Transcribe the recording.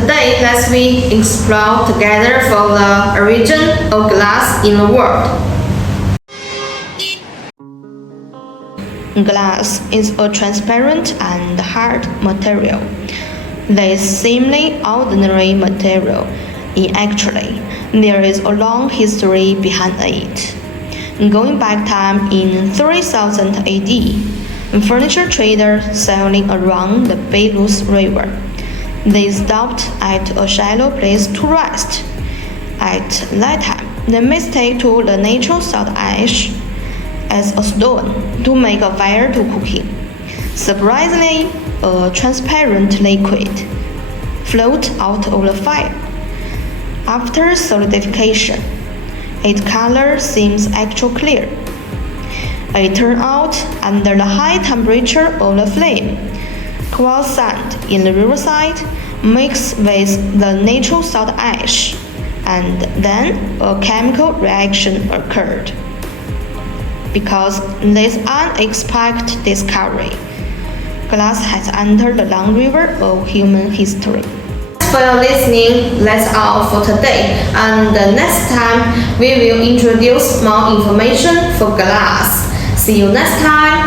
Today, let's we explore together for the origin of glass in the world. Glass is a transparent and hard material. This seemingly ordinary material, actually, there is a long history behind it. Going back time in 3000 AD, furniture traders sailing around the Belus River. They stopped at a shallow place to rest. At that time, they mistake to the natural salt ash as a stone to make a fire to cooking. Surprisingly, a transparent liquid float out of the fire. After solidification, its color seems actually clear. It turned out under the high temperature of the flame, quartz sand in the riverside mixed with the natural salt ash, and then a chemical reaction occurred. Because this unexpected discovery, glass has entered the long river of human history. Thanks for your listening. That's all for today. And next time, we will introduce more information for glass. See you next time.